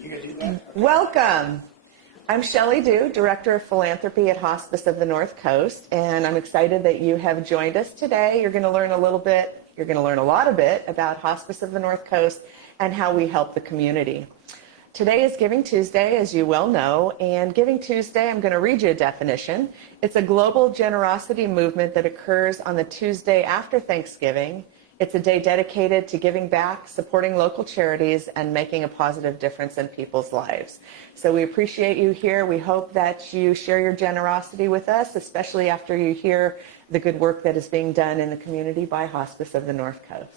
You gonna do that? Welcome. I'm Shelley Dew, Director of Philanthropy at Hospice of the North Coast, and I'm excited that you have joined us today. You're going to learn a lot about Hospice of the North Coast and how we help the community. Today is Giving Tuesday, as you well know, and Giving Tuesday, I'm going to read you a definition. It's a global generosity movement that occurs on the Tuesday after Thanksgiving. It's a day dedicated to giving back, supporting local charities, and making a positive difference in people's lives. So we appreciate you here. We hope that you share your generosity with us, especially after you hear the good work that is being done in the community by Hospice of the North Coast.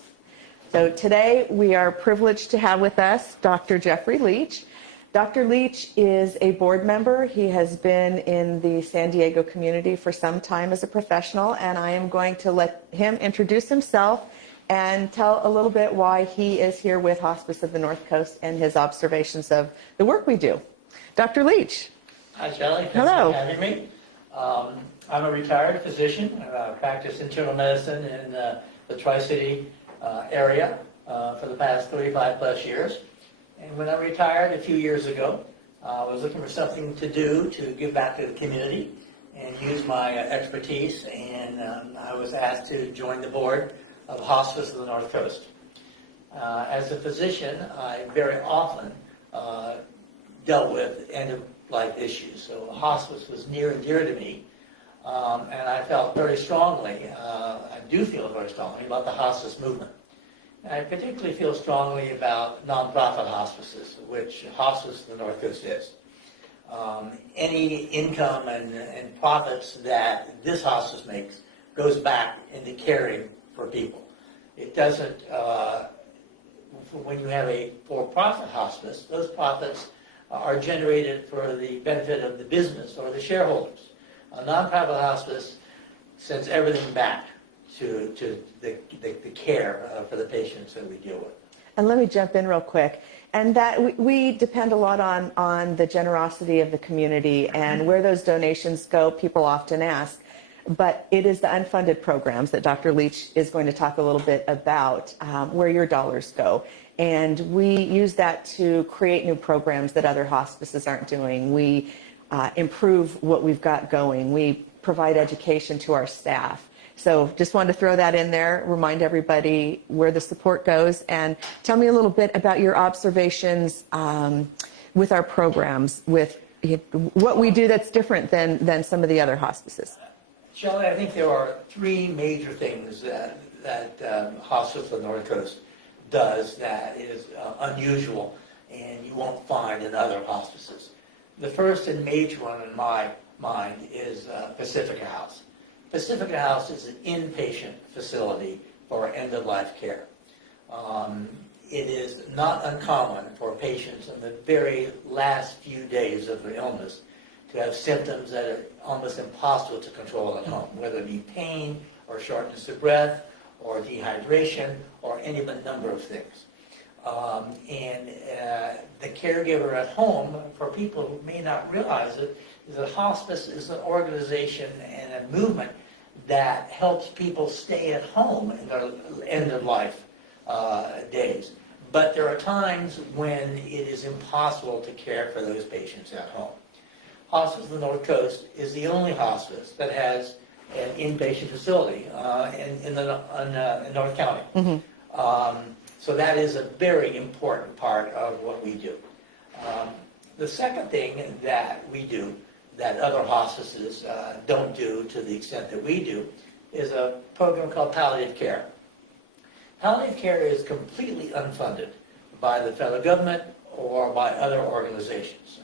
So today we are privileged to have with us Dr. Jeffrey Leach. Dr. Leach is a board member. He has been in the San Diego community for some time as a professional, and I am going to let him introduce himself and tell a little bit why he is here with Hospice of the North Coast and his observations of the work we do. Dr. Leach. Hi, Shelley. Thanks Hello. for having me. I'm a retired physician. I practice internal medicine in the Tri-City area for the past 35 plus years. And when I retired a few years ago, I was looking for something to do to give back to the community and use my expertise. And I was asked to join the board of Hospice of the North Coast. As a physician, I very often dealt with end-of-life issues. So hospice was near and dear to me. And I felt very strongly, I do feel very strongly about the hospice movement. And I particularly feel strongly about nonprofit hospices, which Hospice of the North Coast is. Any income and profits that this hospice makes goes back into caring for people. It doesn't, when you have a for-profit hospice, those profits are generated for the benefit of the business or the shareholders. A nonprofit hospice sends everything back to the care for the patients that we deal with. And let me jump in real quick. And that we depend a lot on the generosity of the community, and where those donations go, people often ask. But it is the unfunded programs that Dr. Leach is going to talk a little bit about, where your dollars go. And we use that to create new programs that other hospices aren't doing. We improve what we've got going. We provide education to our staff. So just wanted to throw that in there, remind everybody where the support goes, and tell me a little bit about your observations with our programs, with what we do that's different than some of the other hospices. Shelley, I think there are three major things that Hospice of the North Coast does that is unusual and you won't find in other hospices. The first and major one in my mind is Pacifica House. Pacifica House is an inpatient facility for end-of-life care. It is not uncommon for patients in the very last few days of their illness to have symptoms that are almost impossible to control at home, whether it be pain or shortness of breath or dehydration or any of a number of things. The caregiver at home, for people who may not realize it, is that hospice is an organization and a movement that helps people stay at home in their end-of-life days. But there are times when it is impossible to care for those patients at home. Hospice of the North Coast is the only hospice that has an inpatient facility in North County. Mm-hmm. So that is a very important part of what we do. The second thing that we do that other hospices don't do to the extent that we do is a program called palliative care. Palliative care is completely unfunded by the federal government or by other organizations.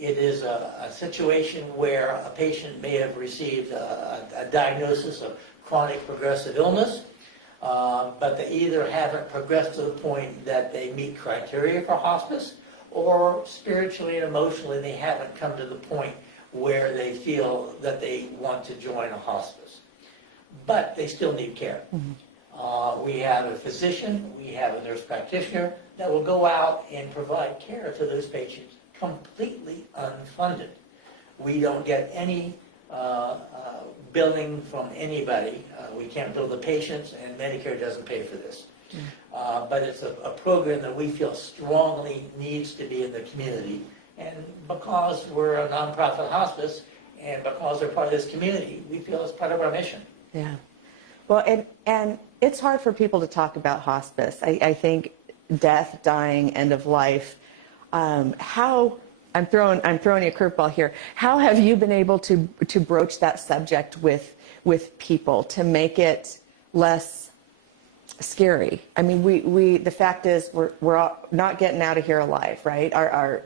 It is a situation where a patient may have received a diagnosis of chronic progressive illness, but they either haven't progressed to the point that they meet criteria for hospice, or spiritually and emotionally they haven't come to the point where they feel that they want to join a hospice. But they still need care. Mm-hmm. We have a physician, we have a nurse practitioner that will go out and provide care to those patients completely unfunded. We don't get any billing from anybody. We can't bill the patients, and Medicare doesn't pay for this. but it's a program that we feel strongly needs to be in the community. And because we're a nonprofit hospice, and because they're part of this community, we feel it's part of our mission. Yeah. Well, and it's hard for people to talk about hospice. I think death, dying, end of life. How I'm throwing you a curveball here. How have you been able to broach that subject with people to make it less scary? I mean, we the fact is we're all not getting out of here alive, right?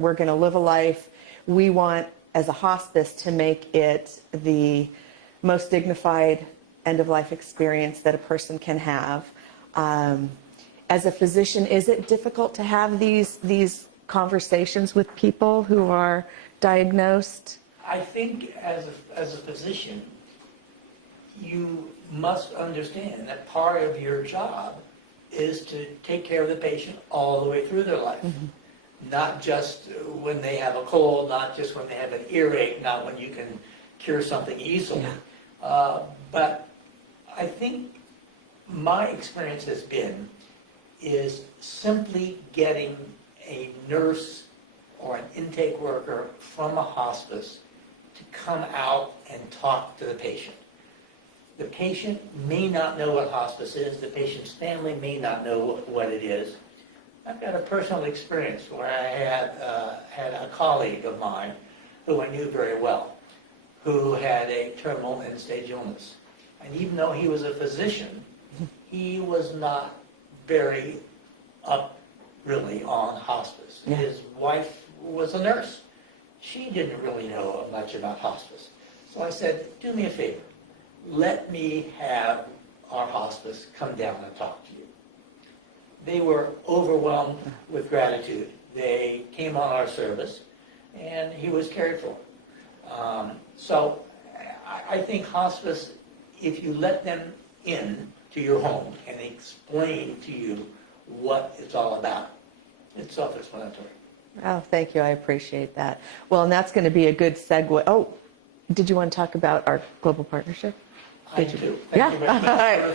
We're going to live a life. We want, as a hospice, to make it the most dignified end-of-life experience that a person can have. As a physician, is it difficult to have these conversations with people who are diagnosed? I think as a physician, you must understand that part of your job is to take care of the patient all the way through their life. Mm-hmm. Not just when they have a cold, not just when they have an earache, not when you can cure something easily. Yeah. But I think my experience has been is simply getting a nurse or an intake worker from a hospice to come out and talk to the patient. The patient may not know what hospice is. The patient's family may not know what it is. I've got a personal experience where I had a colleague of mine who I knew very well, who had a terminal end-stage illness. And even though he was a physician, he was not very up really on hospice. Yeah. His wife was a nurse. She didn't really know much about hospice. So I said, do me a favor. Let me have our hospice come down and talk to you. They were overwhelmed with gratitude. They came on our service, and he was cared for. So I think hospice, if you let them in to your home and explain to you what it's all about, it's self-explanatory. Oh, thank you. I appreciate that. Well, and that's going to be a good segue. Oh, did you want to talk about our global partnership? I do. Yeah,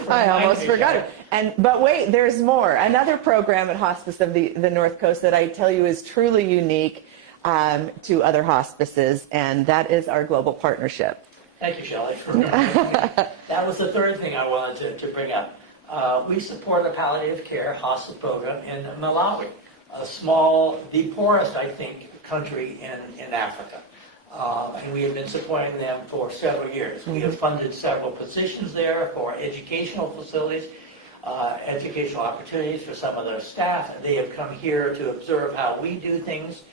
I almost forgot it. But wait, there's more. Another program at Hospice of the North Coast that I tell you is truly unique to other hospices, and that is our global partnership. Thank you, Shelley. That was the third thing I wanted to bring up. We support a palliative care hospice program in Malawi, a small, the poorest, I think, country in Africa. And we have been supporting them for several years. Mm-hmm. We have funded several positions there for educational facilities, educational opportunities for some of their staff. They have come here to observe how we do things.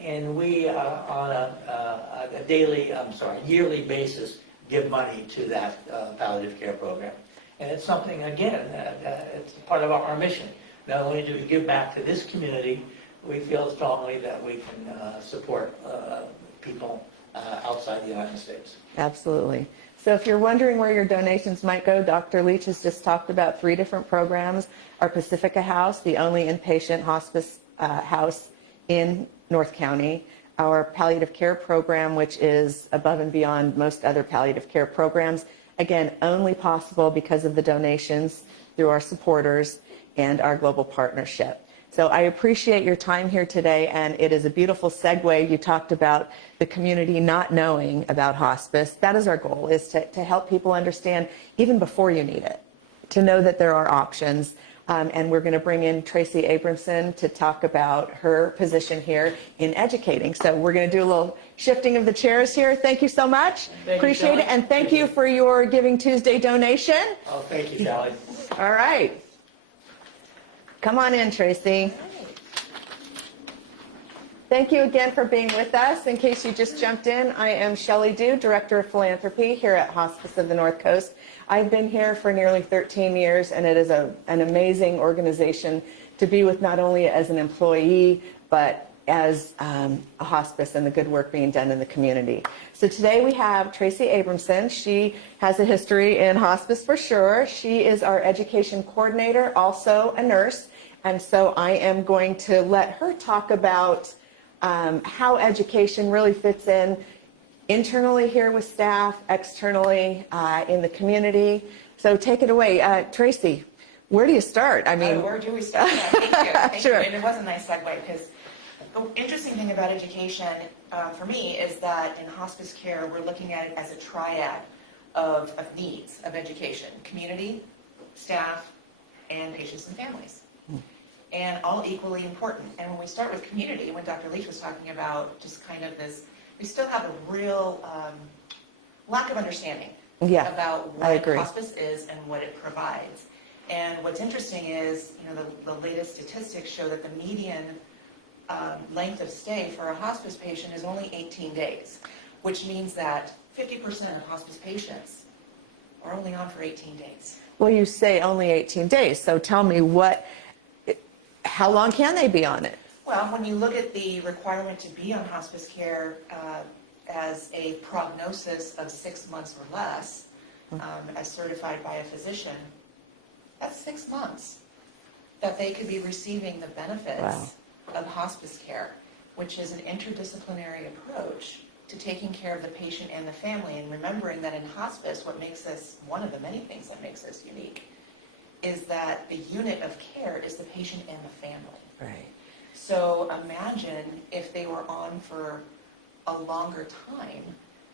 And we, on a yearly basis, give money to that palliative care program. And it's something, again, it's part of our mission. Not only do we give back to this community, we feel strongly that we can support people outside the United States. Absolutely. So if you're wondering where your donations might go, Dr. Leach has just talked about 3 different programs. Our Pacifica House, the only inpatient hospice house in North County. Our palliative care program, which is above and beyond most other palliative care programs. Again, only possible because of the donations through our supporters and our global partnership. So I appreciate your time here today, and it is a beautiful segue. You talked about the community not knowing about hospice. That is our goal, is to help people understand even before you need it, to know that there are options. And we're going to bring in Tracy Abramson to talk about her position here in educating. So we're going to do a little shifting of the chairs here. Thank you so much. Appreciate it. And thank you for your Giving Tuesday donation. Oh, thank you, Sally. All right. Come on in, Tracy. Thank you again for being with us. In case you just jumped in, I am Shelley Dew, Director of Philanthropy here at Hospice of the North Coast. I've been here for nearly 13 years, and it is an amazing organization to be with, not only as an employee, but as a hospice and the good work being done in the community. So today we have Tracy Abramson. She has a history in hospice for sure. She is our education coordinator, also a nurse. And so I am going to let her talk about how education really fits in internally here with staff, externally in the community. So take it away. Tracy, Where do you start? I mean, Where do we start? Yeah, thank you. Thank Sure. you. And it was a nice segue, because the interesting thing about education for me is that in hospice care, we're looking at it as a triad of needs of education: community, staff, and patients and families. And all equally important. And when we start with community, when Dr. Leach was talking about just kind of this, we still have a real lack of understanding about what hospice is and what it provides. And what's interesting is, the latest statistics show that the median length of stay for a hospice patient is only 18 days, which means that 50% of hospice patients are only on for 18 days. Well, you say only 18 days, so tell me how long can they be on it? Well, when you look at the requirement to be on hospice care as a prognosis of 6 months or less, as certified by a physician, that's 6 months that they could be receiving the benefits of hospice care, which is an interdisciplinary approach to taking care of the patient and the family. And remembering that in hospice, what makes us, one of the many things that makes us unique, is that the unit of care is the patient and the family. Right. So imagine if they were on for a longer time,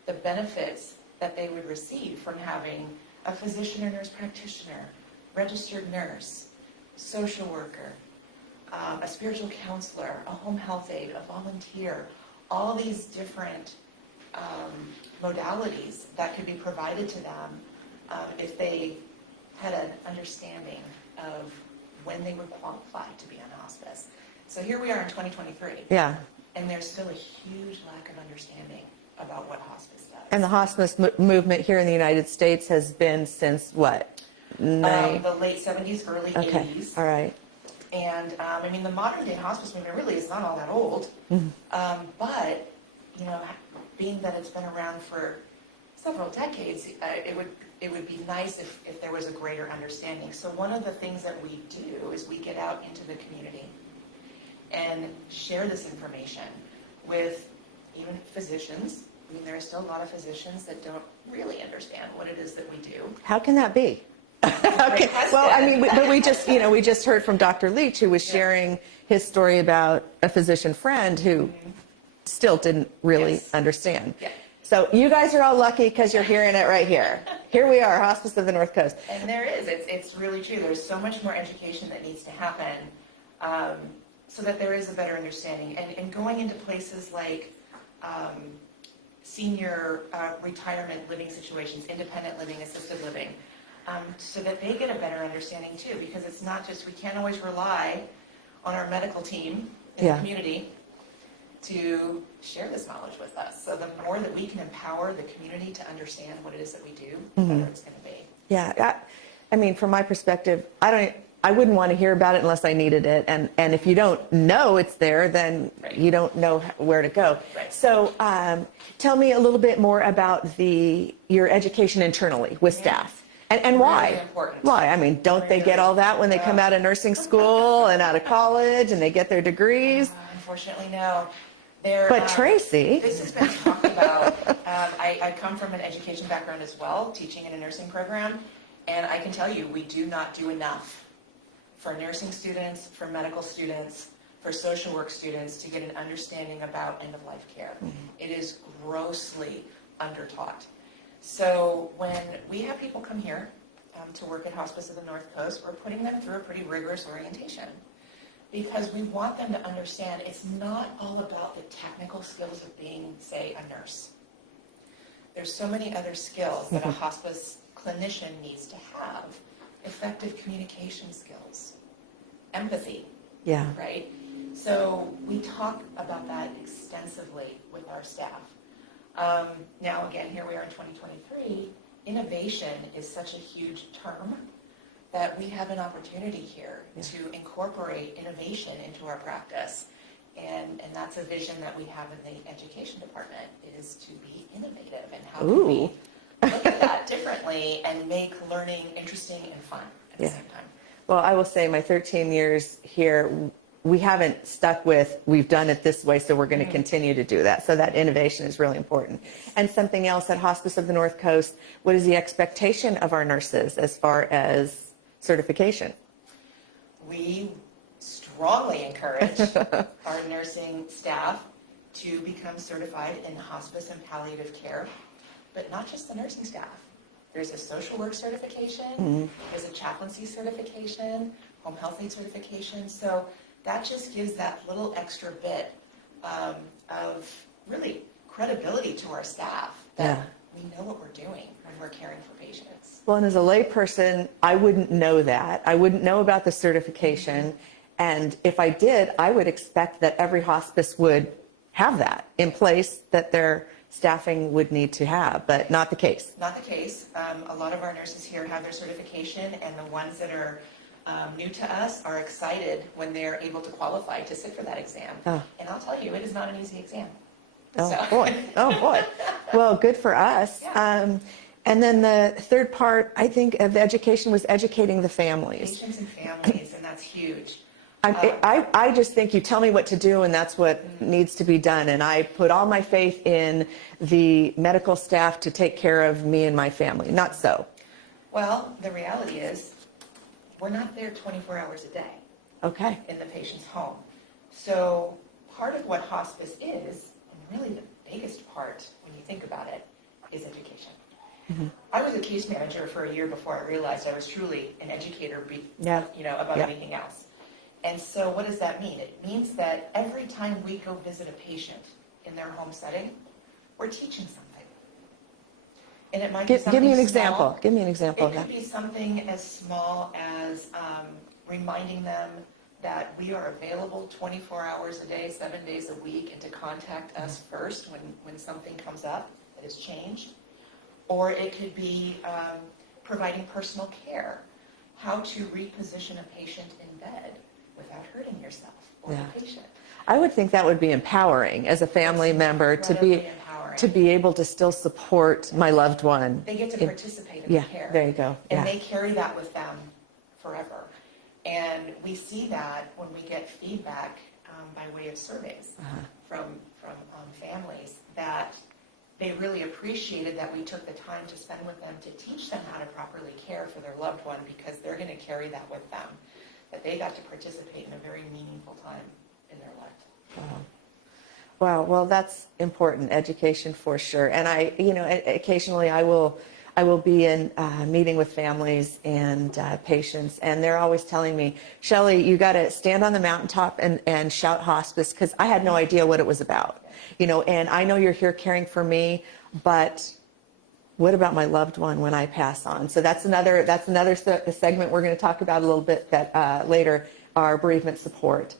the benefits that they would receive from having a physician or nurse practitioner, registered nurse, social worker, a spiritual counselor, a home health aide, a volunteer, all these different modalities that could be provided to them if they had an understanding of when they would qualify to be on hospice. So here we are in 2023. Yeah. And there's still a huge lack of understanding about what hospice does. And the hospice movement here in the United States has been since what? The late 70s, early 80s. All right. And the modern day hospice movement really is not all that old. But, being that it's been around for several decades, it would be nice if there was a greater understanding. So one of the things that we do is we get out into the community and share this information with even physicians. There are still a lot of physicians that don't really understand what it is that we do. How can that be? Okay. Well, but we just heard from Dr. Leach, who was sharing his story about a physician friend who still didn't really understand. Yeah. So you guys are all lucky because you're hearing it right here. Here we are, Hospice of the North Coast. And there is. It's really true. There's so much more education that needs to happen so that there is a better understanding. And going into places like senior retirement living situations, independent living, assisted living, so that they get a better understanding too, because it's not just, we can't always rely on our medical team in the community to share this knowledge with us. So the more that we can empower the community to understand what it is that we do, the better it's going to be. Yeah, from my perspective, I wouldn't want to hear about it unless I needed it. And if you don't know it's there, then you don't know where to go. Right. So tell me a little bit more about your education internally with staff. And why? Really important. Why? Don't they get all that when they come out of nursing school and out of college and they get their degrees? Unfortunately, no. But Tracy. This has been talked about. I come from an education background as well, teaching in a nursing program, and I can tell you we do not do enough for nursing students, for medical students, for social work students to get an understanding about end-of-life care. It is grossly undertaught. So when we have people come here to work at Hospice of the North Coast, we're putting them through a pretty rigorous orientation, because we want them to understand it's not all about the technical skills of being, say, a nurse. There's so many other skills that a hospice clinician needs to have. Effective communication skills, empathy, right? So we talk about that extensively with our staff. Now, again, here we are in 2023. Innovation is such a huge term that we have an opportunity here to incorporate innovation into our practice. And that's a vision that we have in the education department, is to be innovative. And how can we look at that differently and make learning interesting and fun at the same time? Well, I will say my 13 years here, we haven't stuck with, we've done it this way, so we're going to continue to do that. So that innovation is really important. And something else at Hospice of the North Coast, what is the expectation of our nurses as far as certification? we strongly encourage our nursing staff to become certified in hospice and palliative care, but not just the nursing staff. There's a social work certification, there's a chaplaincy certification, home health aide certification. So that just gives that little extra bit of really credibility to our staff that we know what we're doing when we're caring for patients. Well, and as a layperson, I wouldn't know that. I wouldn't know about the certification. And if I did, I would expect that every hospice would have that in place, that their staffing would need to have, but not the case. Not the case. A lot of our nurses here have their certification, and the ones that are new to us are excited when they're able to qualify to sit for that exam. Oh. And I'll tell you, it is not an easy exam. Oh, So. boy. Oh, boy. Well, good for us. Yeah. And then the third part, I think, of the education was educating the families. Patients and families, and that's huge. I just think you tell me what to do, and that's what needs to be done. And I put all my faith in the medical staff to take care of me and my family. Not so. Well, the reality is, we're not there 24 hours a day Okay. in the patient's home. So part of what hospice is, and really the biggest part when you think about it, is education. I was a case manager for a year before I realized I was truly an educator, about anything else. And so what does that mean? It means that every time we go visit a patient in their home setting, we're teaching something. And it might be something Give me an small. example. Give me an example of It that. could be something as small as reminding them that we are available 24 hours a day, 7 days a week, and to contact us first when something comes up that has changed. Or it could be providing personal care, how to reposition a patient in bed without hurting yourself or the patient. I would think that would be empowering as a family member to be able to still support my loved one. They get to participate in the care. There you go. And they carry that with them forever. And we see that when we get feedback by way of surveys from families, that they really appreciated that we took the time to spend with them to teach them how to properly care for their loved one, because they're going to carry that with them, that they got to participate in a very meaningful time in their life. Wow. Well, that's important, education for sure. And occasionally I will be in meeting with families and patients, and they're always telling me, Shelley, you got to stand on the mountaintop and shout hospice, because I had no idea what it was about. And I know you're here caring for me, but what about my loved one when I pass on? So that's another segment we're going to talk about a little bit later, our bereavement support.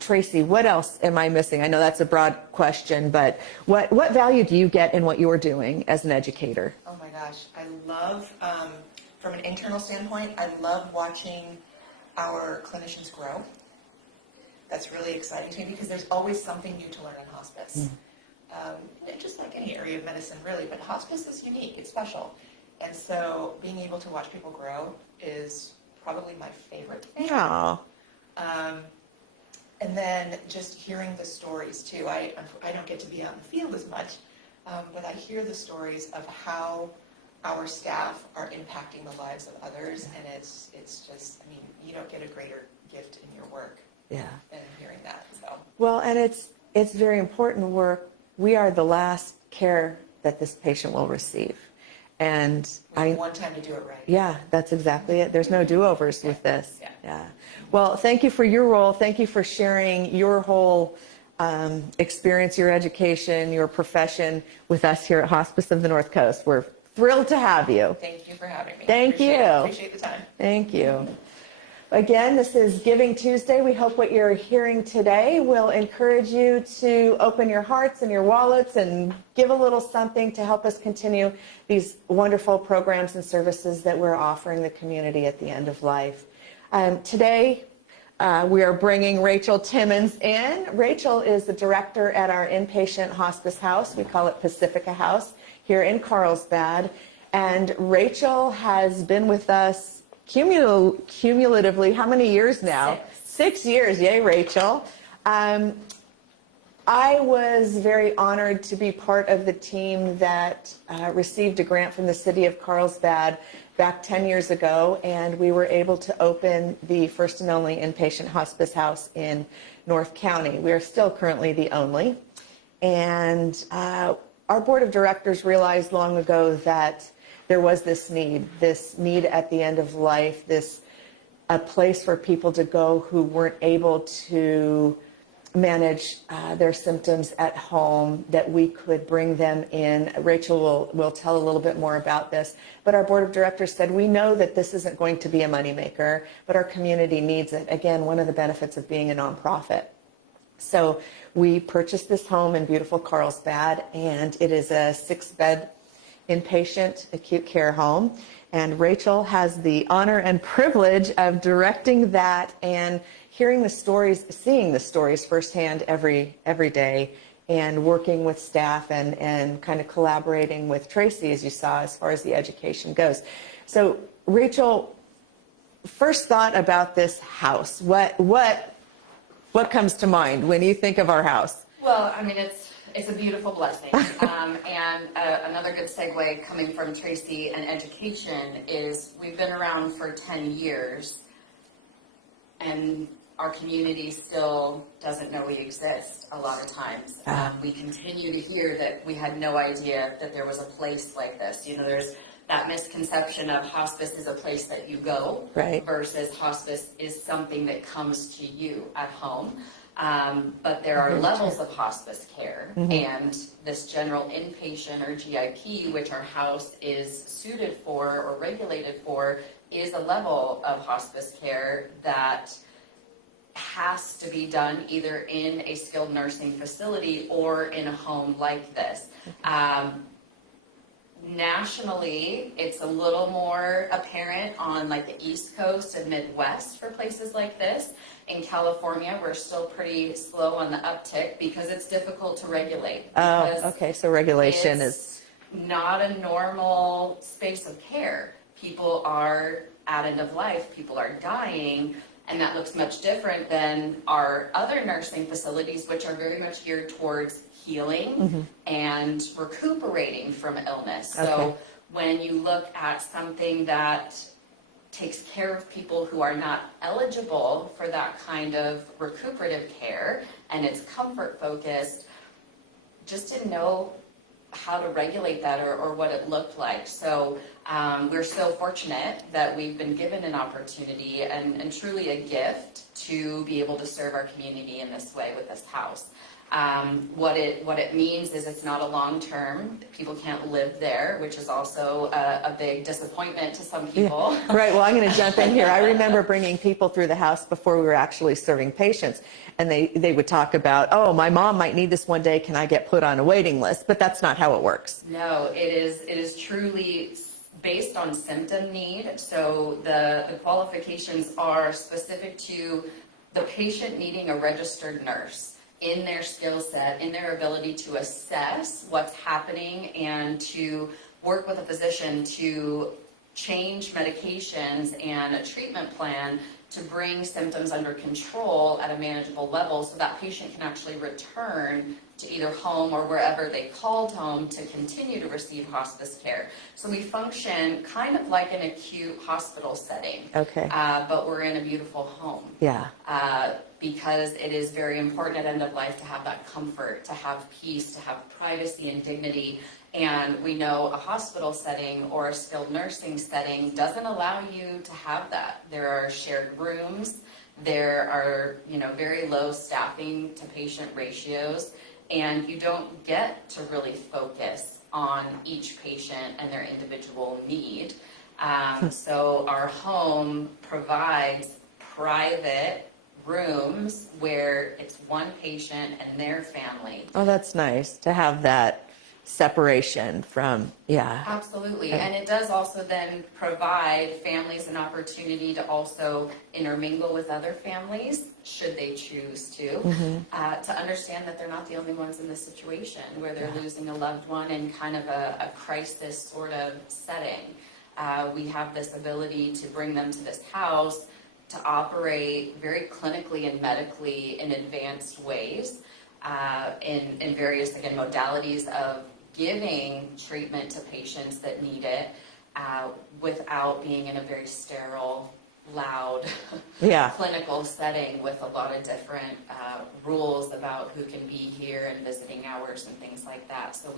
Tracy, what else am I missing? I know that's a broad question, but what value do you get in what you're doing as an educator? Oh my gosh, I love, from an internal standpoint, I love watching our clinicians grow. That's really exciting to me, because there's always something new to learn in hospice. Just like any area of medicine, really, but hospice is unique, it's special. And so being able to watch people grow is probably my favorite thing. Aww. And then just hearing the stories too. I don't get to be out in the field as much, but I hear the stories of how our staff are impacting the lives of others, and it's just, you don't get a greater gift in your work than hearing that. So. Well, and it's very important work. We are the last care that this patient will receive. And one time to do it right. Yeah, that's exactly it. There's no do-overs with this. Yeah. Well, thank you for your role. Thank you for sharing your whole experience, your education, your profession with us here at Hospice of the North Coast. We're thrilled to have you. Thank you for having me. Thank you. Appreciate the time. Thank you. Again, this is Giving Tuesday. We hope what you're hearing today will encourage you to open your hearts and your wallets and give a little something to help us continue these wonderful programs and services that we're offering the community at the end of life. Today, we are bringing Rachel Timmons in. Rachel is the director at our inpatient hospice house. We call it Pacifica House here in Carlsbad. And Rachel has been with us cumulatively, how many years now? 6 years. Yay, Rachel. I was very honored to be part of the team that received a grant from the city of Carlsbad back 10 years ago, and we were able to open the first and only inpatient hospice house in North County. We are still currently the only. And our board of directors realized long ago that there was this need at the end of life, a place for people to go who weren't able to manage their symptoms at home, that we could bring them in. Rachel will tell a little bit more about this, but our board of directors said, we know that this isn't going to be a moneymaker, but our community needs it. Again, one of the benefits of being a nonprofit. So we purchased this home in beautiful Carlsbad, and it is a 6-bed inpatient acute care home. And Rachel has the honor and privilege of directing that and hearing the stories, seeing the stories firsthand every day, and working with staff and kind of collaborating with Tracy, as you saw, as far as the education goes. So Rachel, first thought about this house. What comes to mind when you think of our house? Well, I mean, it's a beautiful blessing. And another good segue coming from Tracy and education is we've been around for 10 years and our community still doesn't know we exist a lot of times. We continue to hear that we had no idea that there was a place like this. You know, there's that misconception of hospice is a place that you go, right, versus hospice is something that comes to you at home. But there are levels of hospice care, and this general inpatient or GIP, which our house is suited for or regulated for, is a level of hospice care that has to be done either in a skilled nursing facility or in a home like this. Nationally, it's a little more apparent on like the East Coast and Midwest for places like this. In California, we're still pretty slow on the uptick because it's difficult to regulate. Oh, okay, so regulation is not a normal space of care. People are at end of life, people are dying, and that looks much different than our other nursing facilities, which are very much geared towards healing and recuperating from illness. Okay. So when you look at something that takes care of people who are not eligible for that kind of recuperative care, and it's comfort focused, just to know how to regulate that or what it looked like. So we're so fortunate that we've been given an opportunity and truly a gift to be able to serve our community in this way with this house. What it means is it's not a long-term. People can't live there, which is also a big disappointment to some people. Yeah. Right, well, I'm going to jump in here. I remember bringing people through the house before we were actually serving patients, and they would talk about, oh, my mom might need this one day, can I get put on a waiting list? But that's not how it works. No, it is truly based on symptom need. So the qualifications are specific to the patient needing a registered nurse in their skill set, in their ability to assess what's happening and to work with a physician to change medications and a treatment plan to bring symptoms under control at a manageable level so that patient can actually return to either home or wherever they called home to continue to receive hospice care. So we function kind of like an acute hospital setting. Okay. But we're in a beautiful home. Yeah. Because it is very important at end of life to have that comfort, to have peace, to have privacy and dignity. And we know a hospital setting or a skilled nursing setting doesn't allow you to have that. There are shared rooms. There are, very low staffing to patient ratios, and you don't get to really focus on each patient and their individual need. So our home provides private rooms where it's one patient and their family. Oh, that's nice to have that separation from, yeah. Absolutely. And it does also then provide families an opportunity to also intermingle with other families, should they choose to understand that they're not the only ones in this situation where they're losing a loved one in kind of a crisis sort of setting. We have this ability to bring them to this house to operate very clinically and medically in advanced ways, in various, again, modalities of giving treatment to patients that need it, without being in a very sterile, loud Yeah. clinical setting with a lot of different rules about who can be here and visiting hours and things like that. So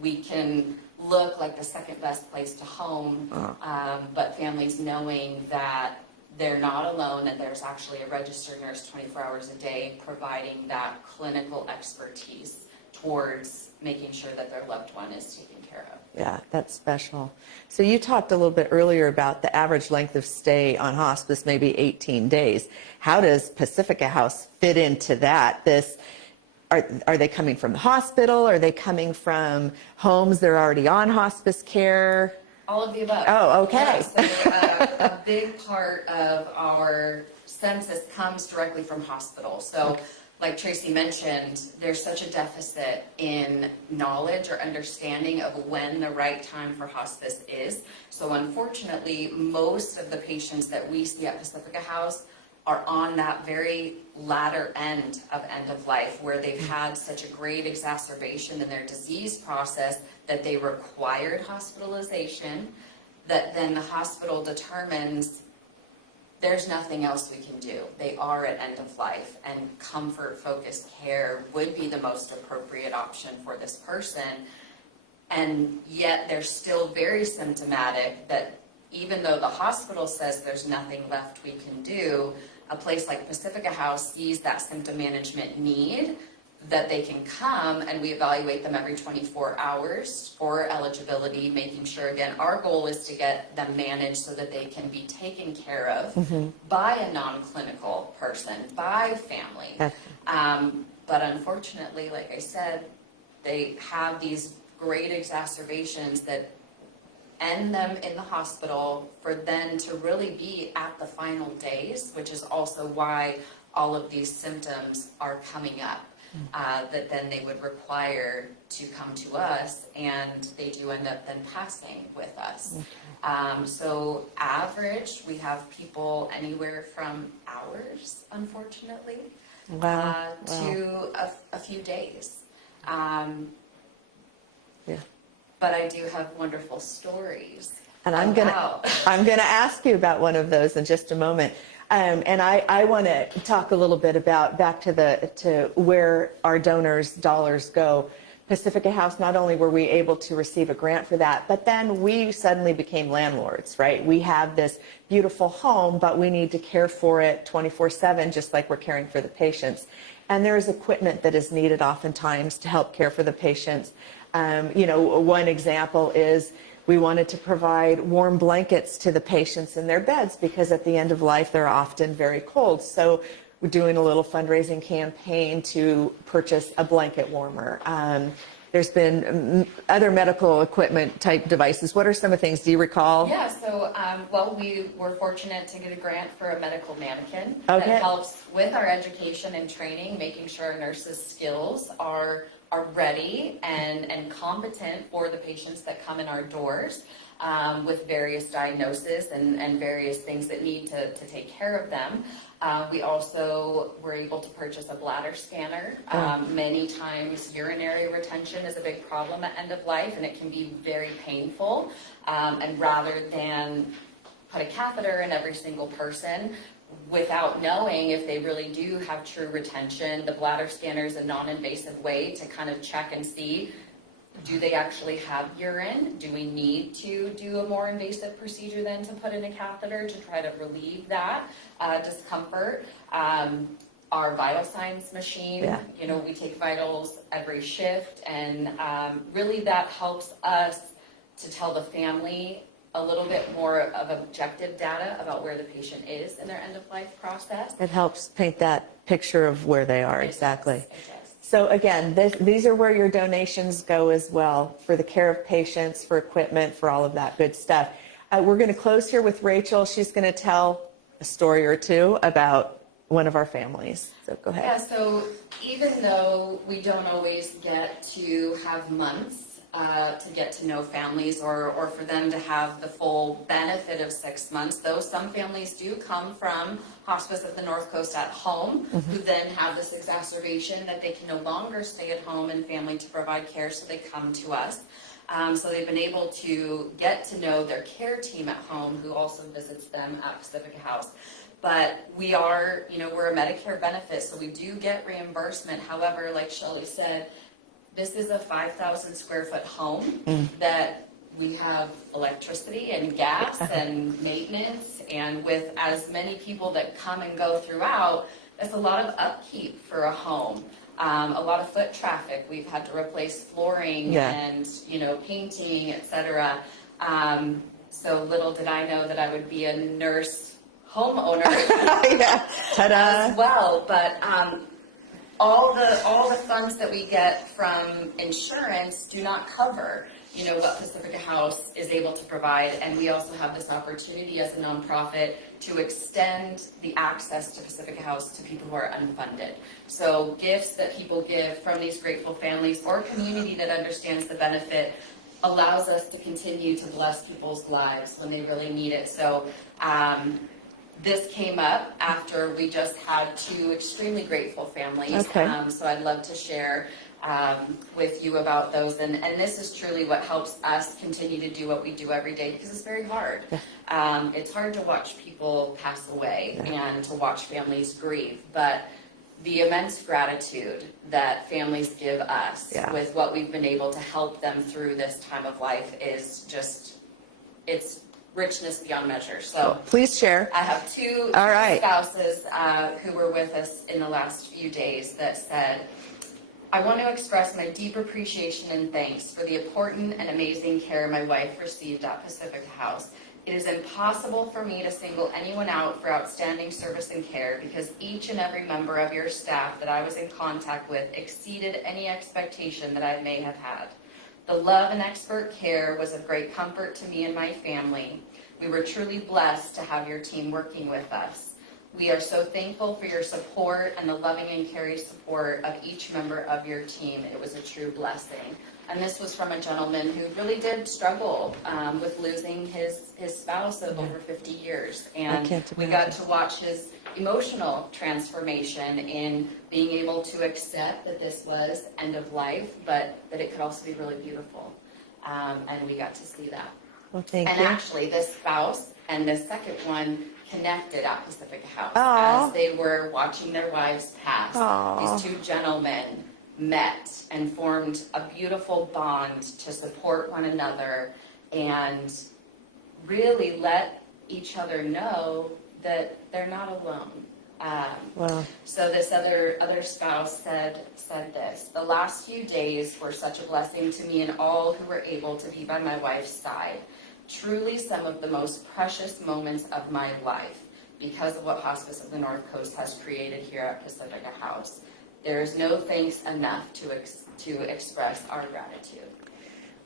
we can look like the second best place to home, but families knowing that they're not alone and there's actually a registered nurse 24 hours a day providing that clinical expertise towards making sure that their loved one is taken care of. Yeah, that's special. So you talked a little bit earlier about the average length of stay on hospice, maybe 18 days. How does Pacifica House fit into that? Are they coming from the hospital? Are they coming from homes that are already on hospice care? All of the above. Oh, okay. Yeah, so a big part of our census comes directly from hospitals. So like Tracy mentioned, there's such a deficit in knowledge or understanding of when the right time for hospice is. So unfortunately, most of the patients that we see at Pacifica House are on that very latter end of life, where they've had such a great exacerbation in their disease process that they required hospitalization, that then the hospital determines there's nothing else we can do. They are at end of life, and comfort-focused care would be the most appropriate option for this person. And yet they're still very symptomatic, that even though the hospital says there's nothing left we can do, a place like Pacifica House sees that symptom management need, that they can come and we evaluate them every 24 hours for eligibility, making sure, again, our goal is to get them managed so that they can be taken care of by a non-clinical person, by family. But unfortunately, like I said, they have these great exacerbations that end them in the hospital for then to really be at the final days, which is also why all of these symptoms are coming up, that then they would require to come to us, and they do end up then passing with us. So average, we have people anywhere from hours, unfortunately, to a few days. But I do have wonderful stories. And I'm gonna ask you about one of those in just a moment. And I want to talk a little bit about back to where our donors' dollars go. Pacifica House, not only were we able to receive a grant for that, but then we suddenly became landlords, right? We have this beautiful home, but we need to care for it 24/7, just like we're caring for the patients. And there is equipment that is needed oftentimes to help care for the patients. One example is we wanted to provide warm blankets to the patients in their beds because at the end of life, they're often very cold. So we're doing a little fundraising campaign to purchase a blanket warmer. There's been other medical equipment type devices. What are some of the things, do you recall? Yeah, so, we were fortunate to get a grant for a medical mannequin Okay. that helps with our education and training, making sure our nurses' skills are ready and competent for the patients that come in our doors, with various diagnoses and various things that need to take care of them. We also were able to purchase a bladder scanner. Many times urinary retention is a big problem at end of life, and it can be very painful. And rather than put a catheter in every single person, without knowing if they really do have true retention, the bladder scanner is a non-invasive way to kind of check and see, do they actually have urine? Do we need to do a more invasive procedure than to put in a catheter to try to relieve that discomfort? Our vital signs machine, we take vitals every shift, and really that helps us to tell the family a little bit more of objective data about where the patient is in their end-of-life process. It helps paint that picture of where they are, exactly. It does. So again, these are where your donations go as well, for the care of patients, for equipment, for all of that good stuff. We're going to close here with Rachel. She's going to tell a story or two about one of our families. So go ahead. Yeah, so even though we don't always get to have months to get to know families or for them to have the full benefit of 6 months, though some families do come from Hospice of the North Coast at home, who then have this exacerbation that they can no longer stay at home and family to provide care, so they come to us. So they've been able to get to know their care team at home, who also visits them at Pacifica House. But we are, we're a Medicare benefit, so we do get reimbursement. However, like Shelley said, this is a 5,000 square foot home that we have electricity and gas and maintenance, and with as many people that come and go throughout, that's a lot of upkeep for a home. A lot of foot traffic. We've had to replace flooring and, painting, etc. So little did I know that I would be a nurse homeowner as well. But all the funds that we get from insurance do not cover, what Pacifica House is able to provide. And we also have this opportunity as a nonprofit to extend the access to Pacifica House to people who are unfunded. So gifts that people give from these grateful families or community that understands the benefit allows us to continue to bless people's lives when they really need it. So this came up after we just had 2 extremely grateful families. So I'd love to share with you about those. And this is truly what helps us continue to do what we do every day, because it's very hard. It's hard to watch people pass away and to watch families grieve, but the immense gratitude that families give us with what we've been able to help them through this time of life is just, it's richness beyond measure. So please share. I have two spouses who were with us in the last few days that said, I want to express my deep appreciation and thanks for the important and amazing care my wife received at Pacifica House. It is impossible for me to single anyone out for outstanding service and care, because each and every member of your staff that I was in contact with exceeded any expectation that I may have had. The love and expert care was of great comfort to me and my family. We were truly blessed to have your team working with us. We are so thankful for your support and the loving and caring support of each member of your team. It was a true blessing. And this was from a gentleman who really did struggle with losing his spouse of over 50 years. And we got to watch his emotional transformation in being able to accept that this was end of life, but that it could also be really beautiful. And we got to see that. Well, thank you. Actually, this spouse and the second one connected at Pacifica House as they were watching their wives pass. These two gentlemen met and formed a beautiful bond to support one another and really let each other know that they're not alone. So this other spouse said this: the last few days were such a blessing to me and all who were able to be by my wife's side. Truly some of the most precious moments of my life because of what Hospice of the North Coast has created here at Pacifica House. There is no thanks enough to express our gratitude.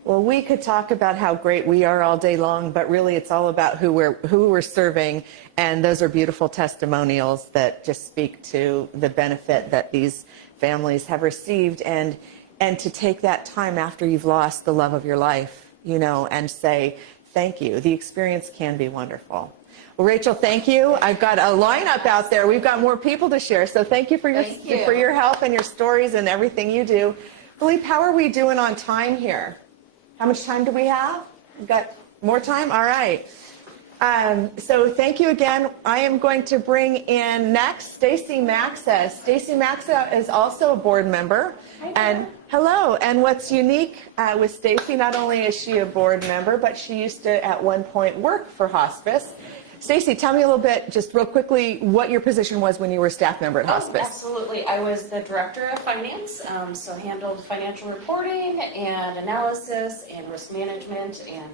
Well, we could talk about how great we are all day long, but really it's all about who we're serving, and those are beautiful testimonials that just speak to the benefit that these families have received, and to take that time after you've lost the love of your life, and say thank you. The experience can be wonderful. Well, Rachel, thank you. I've got a lineup out there. We've got more people to share, so thank you for your help and your stories and everything you do. Philippe, how are we doing on time here? How much time do we have? We've got more time? All right. So thank you again. I am going to bring in next Stacy Maxa. Stacy Maxa is also a board member. And hello. And what's unique with Stacy, not only is she a board member, but she used to at one point work for Hospice. Stacy, tell me a little bit, just real quickly, what your position was when you were a staff member at Hospice. Absolutely. I was the director of finance, so handled financial reporting and analysis and risk management, and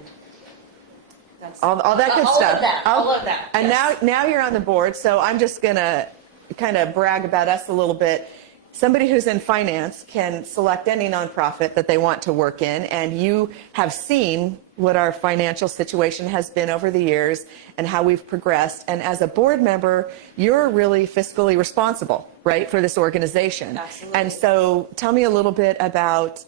that's all that good stuff. All of that. And yes. now you're on the board, so I'm just going to kind of brag about us a little bit. Somebody who's in finance can select any nonprofit that they want to work in, and you have seen what our financial situation has been over the years and how we've progressed. And as a board member, you're really fiscally responsible, right, for this organization. Absolutely. And so tell me a little bit about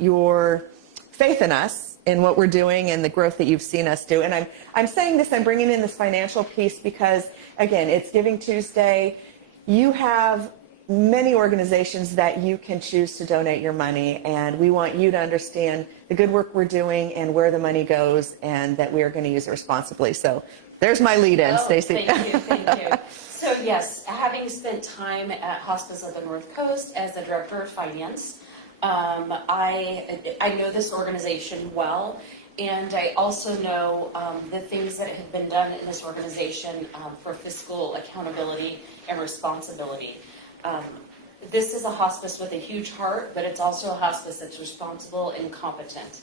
your faith in us, in what we're doing and the growth that you've seen us do. And I'm saying this, I'm bringing in this financial piece because, again, it's Giving Tuesday. You have many organizations that you can choose to donate your money, and we want you to understand the good work we're doing and where the money goes, and that we are going to use it responsibly. So there's my lead in, Stacy. Thank you. So yes, having spent time at Hospice of the North Coast as the Director of Finance, I know this organization well, and I also know the things that have been done in this organization for fiscal accountability and responsibility. This is a hospice with a huge heart, but it's also a hospice that's responsible and competent.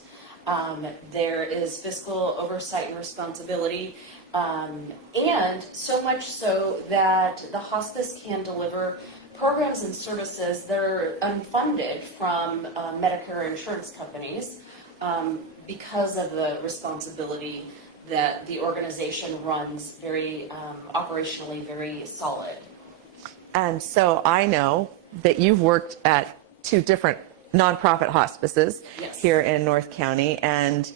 There is fiscal oversight and responsibility, and so much so that the hospice can deliver programs and services that are unfunded from Medicare insurance companies because of the responsibility that the organization runs very operationally very solid. And so I know that you've worked at 2 different nonprofit hospices here in North County, and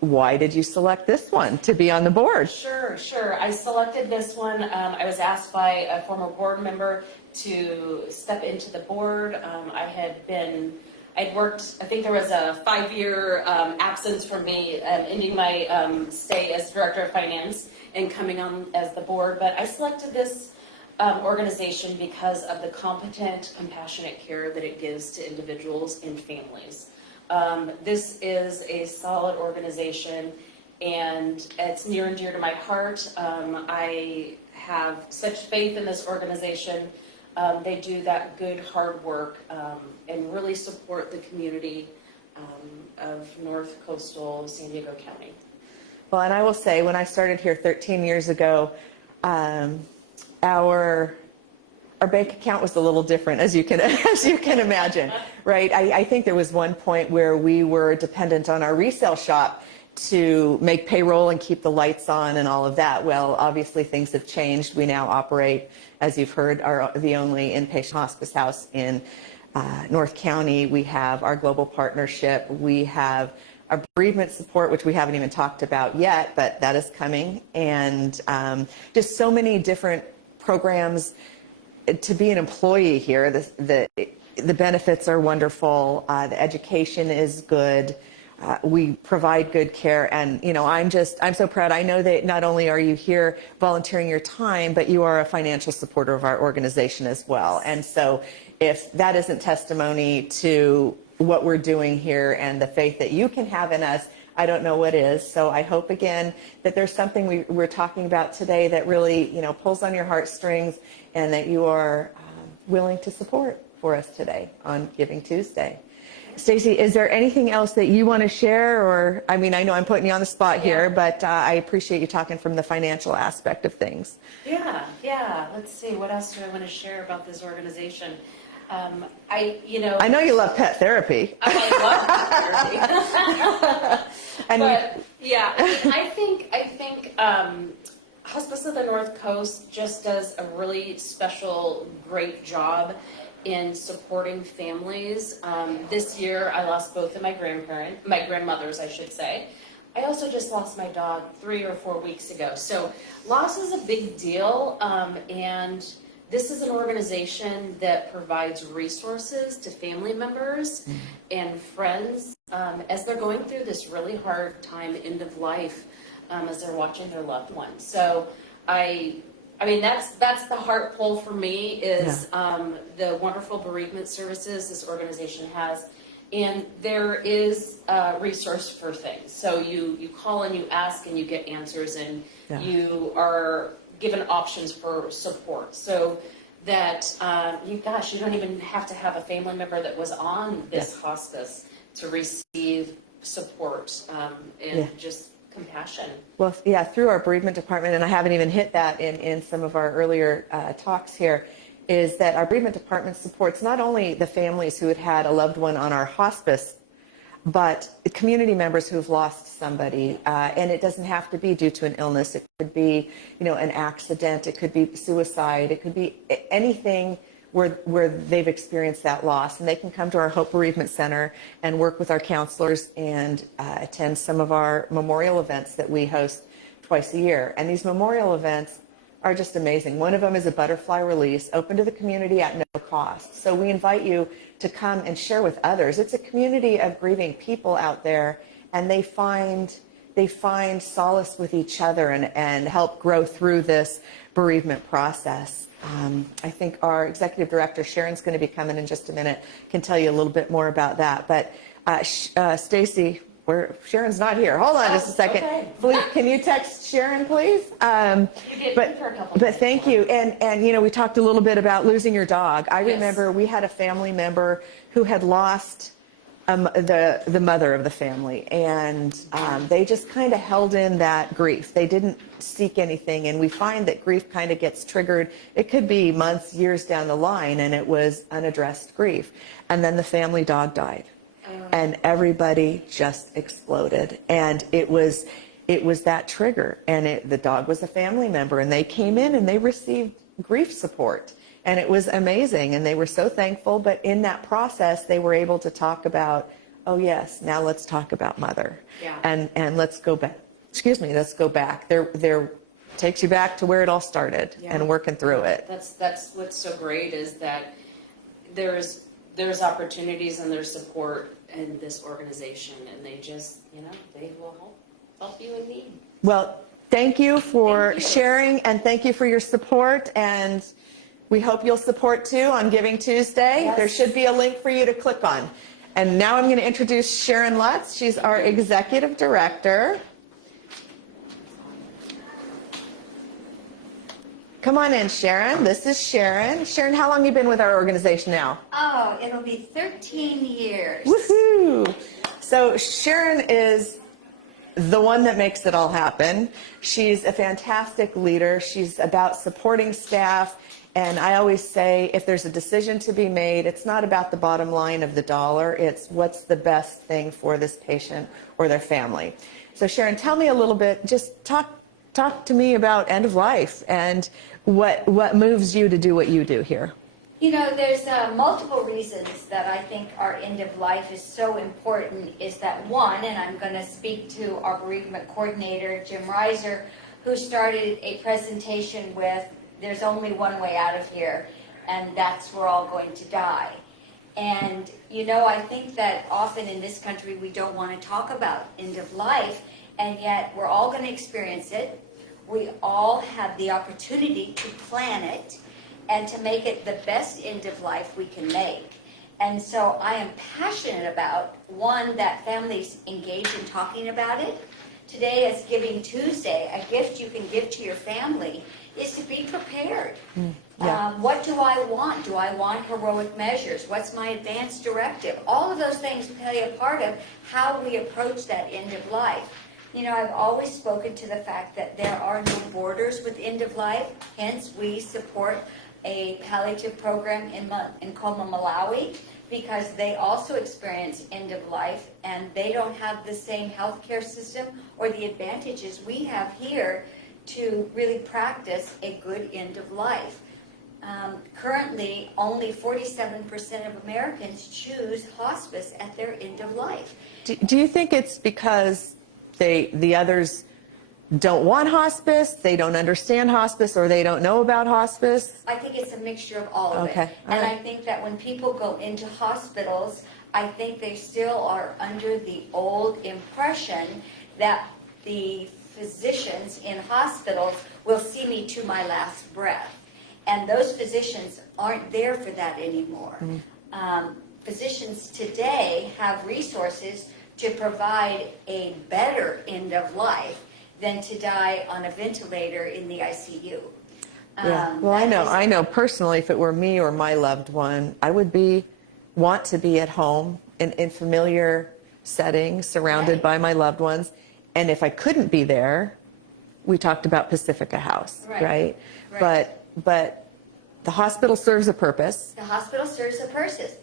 why did you select this one to be on the board? Sure. I selected this one. I was asked by a former board member to step into the board. I'd worked, I think there was a 5-year absence from me, ending my stay as Director of Finance and coming on as the board, but I selected this organization because of the competent, compassionate care that it gives to individuals and families. This is a solid organization, and it's near and dear to my heart. I have such faith in this organization. They do that good, hard work and really support the community of North Coastal San Diego County. Well, and I will say, when I started here 13 years ago, our bank account was a little different, as you can imagine, right? I think there was one point where we were dependent on our resale shop to make payroll and keep the lights on and all of that. Well, obviously things have changed. We now operate, as you've heard, are the only inpatient hospice house in North County. We have our global partnership. We have our bereavement support, which we haven't even talked about yet, but that is coming. And just so many different programs. To be an employee here, the benefits are wonderful. The education is good. We provide good care, and I'm so proud. I know that not only are you here volunteering your time, but you are a financial supporter of our organization as well. And so, if that isn't testimony to what we're doing here and the faith that you can have in us, I don't know what is. So I hope again that there's something we're talking about today that really pulls on your heartstrings, and that you are willing to support for us today on Giving Tuesday. Stacy, is there anything else that you want to share? Or, I mean, I know I'm putting you on the spot here, but I appreciate you talking from the financial aspect of things. Yeah. Let's see. What else do I want to share about this organization? I know you love pet therapy. I love pet therapy. I think Hospice of the North Coast just does a really special, great job in supporting families. This year, I lost both of my grandmothers, I should say. I also just lost my dog 3 or 4 weeks ago. So loss is a big deal, and this is an organization that provides resources to family members and friends as they're going through this really hard time, end of life, as they're watching their loved ones. So I mean, that's the heart pull for me is the wonderful bereavement services this organization has. And there is a resource for things. So you call and you ask and you get answers, and you are given options for support. So that, you don't even have to have a family member that was on this hospice to receive support and just compassion. Well, through our bereavement department, and I haven't even hit that in some of our earlier talks here, is that our bereavement department supports not only the families who had a loved one on our hospice, but community members who've lost somebody. And it doesn't have to be due to an illness. It could be, an accident. It could be suicide. It could be anything where they've experienced that loss. And they can come to our Hope Bereavement Center and work with our counselors and attend some of our memorial events that we host twice a year. And these memorial events are just amazing. One of them is a butterfly release open to the community at no cost. So we invite you to come and share with others. It's a community of grieving people out there, and they find solace with each other and help grow through this bereavement process. I think our executive director, Sharon's going to be coming in just a minute, can tell you a little bit more about that. But Stacy, Sharon's not here. Hold on just a second. Okay. Please, can you text Sharon, please? You did for a couple But thank you. And you know, we talked a little bit about losing your dog. I Yes. remember we had a family member who had lost the mother of the family, and they just kind of held in that grief. They didn't seek anything, and we find that grief kind of gets triggered. It could be months, years down the line, and it was unaddressed grief. And then the family dog died, and everybody just exploded. And it was that trigger, and the dog was a family member, and they came in and they received grief support. And it was amazing, and they were so thankful. But in that process, they were able to talk about, oh yes, now let's talk about mother, Yeah. and let's go back. Let's go back. There takes you back to where it all started, Yeah. and working through it. That's what's so great is that there's opportunities and there's support in this organization, and they just, they will help you in need. Well, thank you for Thank you. sharing, and thank you for your support. And we hope you'll support too on Giving Tuesday. Yes. There should be a link for you to click on. And now I'm going to introduce Sharon Lutz. She's our executive director. Come on in, Sharon. This is Sharon. Sharon, how long have you been with our organization now? Oh, it'll be 13 years. Woohoo! So Sharon is the one that makes it all happen. She's a fantastic leader. She's about supporting staff. And I always say, if there's a decision to be made, it's not about the bottom line of the dollar. It's what's the best thing for this patient or their family. So Sharon, tell me a little bit, just talk to me about end of life and what moves you to do what you do here. You know, there's multiple reasons that I think our end of life is so important. Is that one, and I'm going to speak to our bereavement coordinator, Jim Reiser, who started a presentation with, there's only one way out of here, and that's we're all going to die. And, I think that often in this country we don't want to talk about end of life, and yet we're all going to experience it. We all have the opportunity to plan it and to make it the best end of life we can make. And so I am passionate about, one, that families engage in talking about it. Today is Giving Tuesday. A gift you can give to your family is to be prepared. Yeah. What do I want? Do I want heroic measures? What's my advance directive? All of those things play a part of how we approach that end of life. I've always spoken to the fact that there are no borders with end of life. Hence, we support a palliative program in Coma, Malawi, because they also experience end of life, and they don't have the same healthcare system or the advantages we have here to really practice a good end of life. Currently, only 47% of Americans choose hospice at their end of life. Do you think it's because the others don't want hospice, they don't understand hospice, or they don't know about hospice? I think it's a mixture of all of Okay, it. all And right. I think that when people go into hospitals, I think they still are under the old impression that the physicians in hospitals will see me to my last breath. And those physicians aren't there for that anymore. Physicians today have resources to provide a better end of life than to die on a ventilator in the ICU. Yeah. Well, I know personally, if it were me or my loved one, I would want to be at home in familiar settings, surrounded Right. by my loved ones. And if I couldn't be there, we talked about Pacifica House, Right. right? But the hospital serves a purpose. The hospital serves a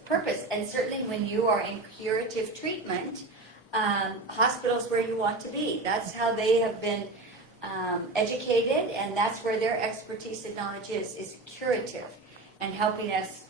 purpose, and certainly when you are in curative treatment, hospital is where you want to be. That's how they have been educated, and that's where their expertise and knowledge is curative, and helping us,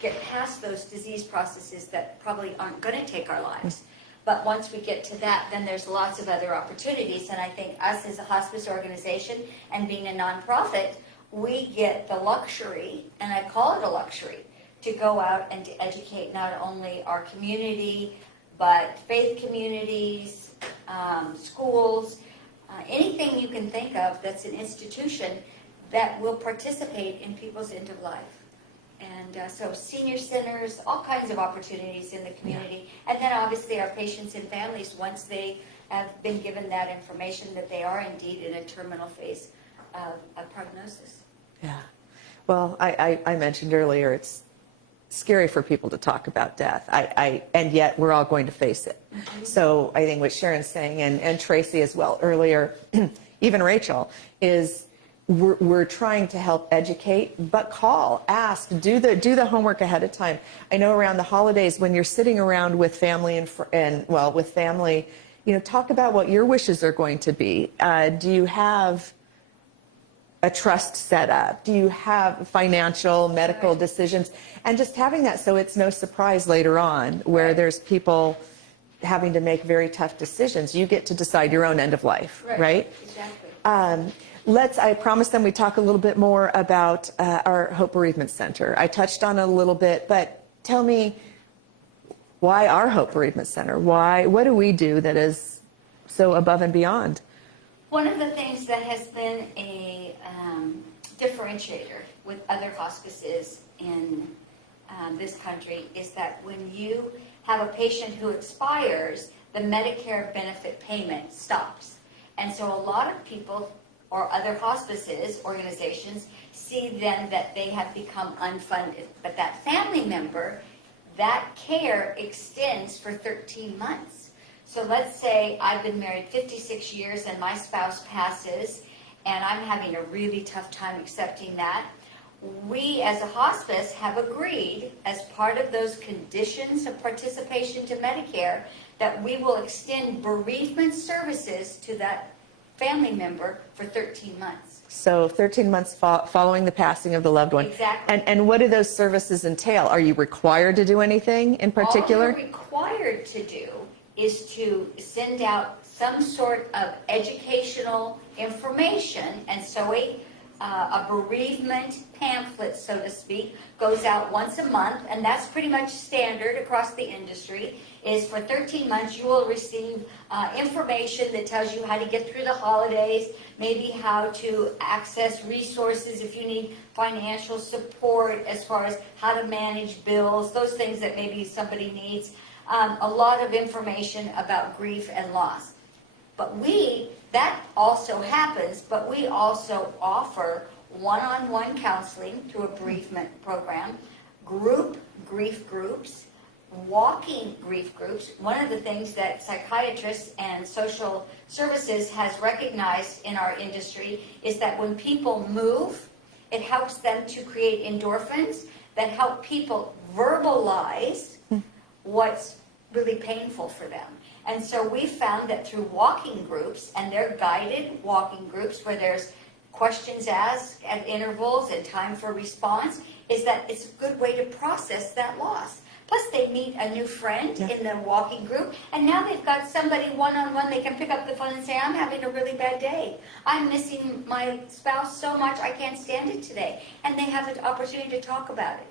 get past those disease processes that probably aren't going to take our lives. But once we get to that, then there's lots of other opportunities. And I think us as a hospice organization and being a nonprofit, we get the luxury, and I call it a luxury, to go out and to educate not only our community, but faith communities, schools, anything you can think of that's an institution that will participate in people's end of life. And so senior centers, all kinds of opportunities in the community. And then obviously our patients and families, once they have been given that information that they are indeed in a terminal phase of prognosis. Yeah. Well, I mentioned earlier, it's scary for people to talk about death. And yet we're all going to face it. Mm-hmm. So I think what Sharon's saying, and Tracy as well earlier, even Rachel, is we're trying to help educate, but call, ask, do the homework ahead of time. I know around the holidays when you're sitting around with family with family, talk about what your wishes are going to be. Do you have a trust set up? Do you have financial, medical decisions? And just having that so it's no surprise later on where there's people having to make very tough decisions. You get to decide your own end of life, right? Exactly. I promised them we'd talk a little bit more about our Hope Bereavement Center. I touched on it a little bit, but tell me, why our Hope Bereavement Center? What do we do that is so above and beyond? One of the things that has been a differentiator with other hospices in this country is that when you have a patient who expires, the Medicare benefit payment stops. And so a lot of people or other hospices, organizations, see then that they have become unfunded. But that family member, that care extends for 13 months. So let's say I've been married 56 years and my spouse passes, and I'm having a really tough time accepting that. We as a hospice have agreed, as part of those conditions of participation to Medicare, that we will extend bereavement services to that family member for 13 months. So 13 months following the passing of the loved one. Exactly. And what do those services entail? Are you required to do anything in particular? All you're required to do is to send out some sort of educational information, and so a bereavement pamphlet, so to speak, goes out once a month, and that's pretty much standard across the industry, is for 13 months you will receive information that tells you how to get through the holidays, maybe how to access resources if you need financial support as far as how to manage bills, those things that maybe somebody needs. A lot of information about grief and loss. But that also happens, but we also offer one-on-one counseling through a bereavement program, group grief groups, walking grief groups. One of the things that psychiatrists and social services has recognized in our industry is that when people move, it helps them to create endorphins that help people verbalize what's really painful for them. And so we found that through walking groups, and they're guided walking groups where there's questions asked at intervals and time for response, is that it's a good way to process that loss. Plus they meet a new friend in the walking group, and now they've got somebody one-on-one. They can pick up the phone and say, I'm having a really bad day. I'm missing my spouse so much I can't stand it today. And they have an opportunity to talk about it.